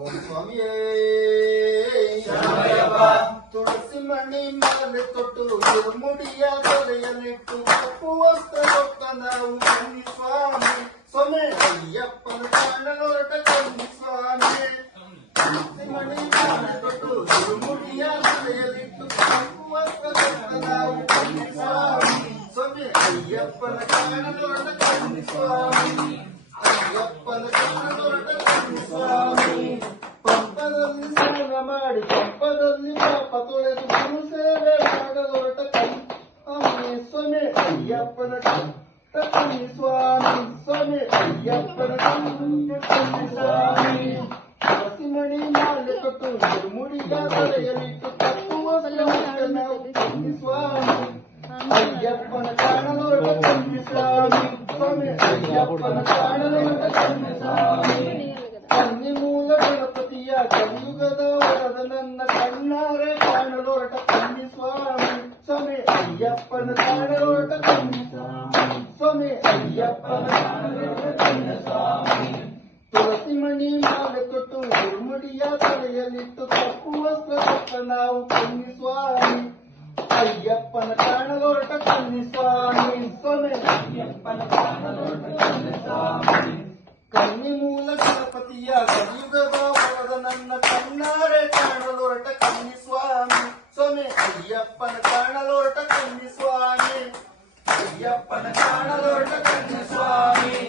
ಓಂ ಸ್ವಾಮಿಯೇ ಶರಣಯ್ಯಪ್ಪ. ತುಳಸಿ ಮಣಿ ಮಾಲೆ ತೊಟ್ಟು ಇರುಮುಡಿಯ ತಲೆಯಲ್ಲಿಟ್ಟು ಕಪ್ಪು ವಸ್ತ್ರ ಹೊತ್ತ ನಾವು ಕಣ್ಣಿ ಸ್ವಾಮಿ ಸೊಮೆ ಅಯ್ಯಪ್ಪನ ಕಾಣಲೊರಟ ಕಣ್ಣಿ ಸ್ವಾಮಿ ತುಳಸಿ ಮಣಿ ಮಾಲೆ ತೊಟ್ಟು ಇರುಮುಡಿಯ ತಲೆಯಲ್ಲಿಟ್ಟು ಕಪ್ಪು ವಸ್ತ್ರ ಹೊತ್ತ ನಾವು ಕಣ್ಣಿ ಸ್ವಾಮಿ ಸೊಮೆ ಅಯ್ಯಪ್ಪನ ಕಾಣಲೊರಟ ಕಣ್ಣಿ ಸ್ವಾಮಿ ಅಯ್ಯಪ್ಪನ ಕಾಣಲೊರಟ ಪಂಪದಲ್ಲಿ ಪಾಪ ತೊಳೆದು ಗುರು ಸೇವೆ ಮಾಡಲೊರಟ ಕೈ ಅಮ್ಮೆ ಸೊಮೆ ಅಯ್ಯಪ್ಪನ ಕಣ್ಣಿ ಸ್ವಾಮಿ ಸೊಮೆ ಅಯ್ಯಪ್ಪನ ಕಣ್ಣಿ ಸ್ವಾಮಿ ಹಸಿಮಣಿ ಮಾಲೆ ಕೊಟ್ಟು ಮುಡಿಗ ತಲೆಯಲ್ಲಿಟ್ಟು ಕಪ್ಪುವ ನಾವು ಕಣ್ಣಿ ಸ್ವಾಮಿ ಅಯ್ಯಪ್ಪನ ಕಾಣಲೊರಟ ಕಣ್ಣಿ ಸ್ವಾಮಿ ಸ್ವಾಮಿ ಅಯ್ಯಪ್ಪನ ಕಾಣಲೊರಟ ಕಣ್ಣಿ ಸ್ವಾಮಿ ಕನ್ನಿ ಮೂಲ ಗಣಪತಿಯ ಕಲಿಯುಗದ ಅಯ್ಯಪ್ಪನ ಕನ್ನಿ ಸ್ವಾಮಿ ಅಯ್ಯಪ್ಪನ ತುಳಸಿ ಮಣಿ ಮಾಲೆ ಕೊಟ್ಟು ಗುರುಮುಡಿಯ ತಲೆಯಲ್ಲಿಟ್ಟು ತಪ್ಪು ವಸ್ತ್ರ ನಾವು ಕನ್ನಿ ಸ್ವಾಮಿ. ಅಯ್ಯಪ್ಪನ ಕಾಣಲೊರಟ ಕನ್ನಿ ಸ್ವಾಮಿ. ಸ್ವಾಮಿ, ಅಯ್ಯಪ್ಪನ ಕಾಣಲೊರಟ ಕನ್ನಿ ಸ್ವಾಮಿ. ಕನ್ನಿ ಮೂಲ ಗಣಪತಿಯ ಕಲಿಯುಗದ ವರದ ನನ್ನ ಕಣ್ಣಾರೆ అయ్యప్పన కాణలోట కన్ని స్వామి అయ్యప్పన కాణలోట కన్ని స్వామి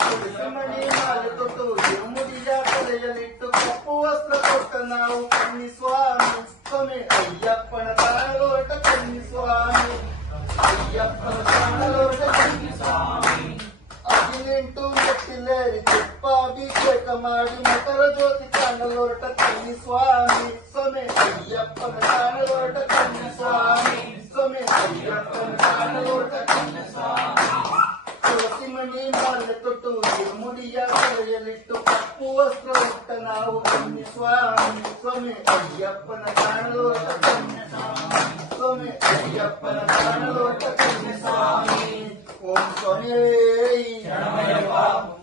తులసిమణి మాలతో ఇరుముడి కలయలిట్టు కప్పు వస్త్ర కొట్టనావు కన్ని స్వామి స్వమి అయ్యప్పన కాణలోట కన్ని స్వామి అయ్యప్పన కాణలోట కన్ని స్వామి అదిలింటూ మెట్టిలేరి అభిషేక మాడి మకర జ్యోతి కాణలోట కన్ని స్వామి స్వమి అయ్యప్పన కాణలోట కన్ని ಮಣಿ ಮಾಲೆ ತೊಟ್ಟು ಮುಡಿಯ ತಲೆಯಲ್ಲಿಟ್ಟು ಕಪ್ಪು ವಸ್ತ್ರ ಉಟ್ಟ ನಾವು ಕನ್ನಿ ಸ್ವಾಮಿ ಸ್ವಾಮಿ ಅಯ್ಯಪ್ಪನ ಕಾಣಲೊರಟ ಕನ್ನಿ ಸ್ವಾಮಿ ಸ್ವಾಮಿ ಅಯ್ಯಪ್ಪನ ಕಾಣಲೊರಟ ಕನ್ನಿ ಸ್ವಾಮಿ ಓಂ ಸ್ವಾಮಿ ಶರಣಯ್ಯಪ್ಪ. ಸ್ವಾಮಿಯೇ ಶರಣಯ್ಯಪ್ಪ.